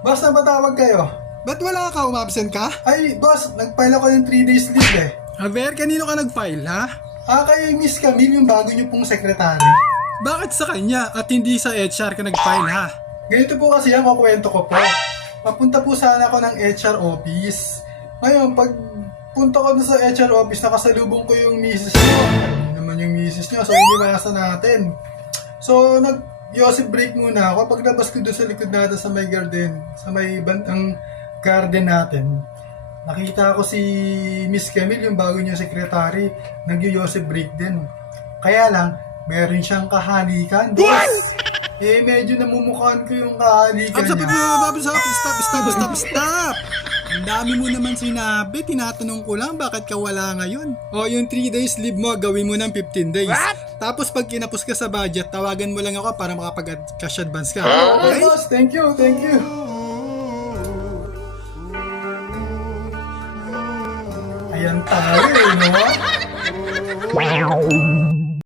Boss, napatawag kayo. Ba't wala ka? Umabsent ka? Ay, boss, nag-file ako ng 3 days leave eh. Aber, kanino ka nag-file, ha? Kay Miss Camille, yung bago niyo pong sekretary. Bakit sa kanya at hindi sa HR ka nag-file, ha? Ganito po kasi yan, kukwento ko po. Papunta po sana ako ng HR office. Ngayon, pag punta ko sa HR office, nakasalubong ko yung misis niyo. Ano naman yung misis niyo, so iniwasan natin. So, Yosef break muna ako. Paglabas ko doon sa likod natin sa may garden, sa may bandang garden natin, nakita ko si Miss Camille, yung bago niyang secretary, nag-Yosef break din. Kaya lang, meron siyang kahalikan. Boss! Medyo namumukhaan ko yung kahalikan niya. Stop! Ang dami mo naman sinabi. Tinatanong ko lang bakit ka wala ngayon. O, yung 3 days leave mo, gawin mo ng 15 days. What? Tapos pag kinapos ka sa budget, tawagan mo lang ako para makapag-cash advance ka. Okay, Okay? boss. Thank you, thank you. Ayan tayo, no?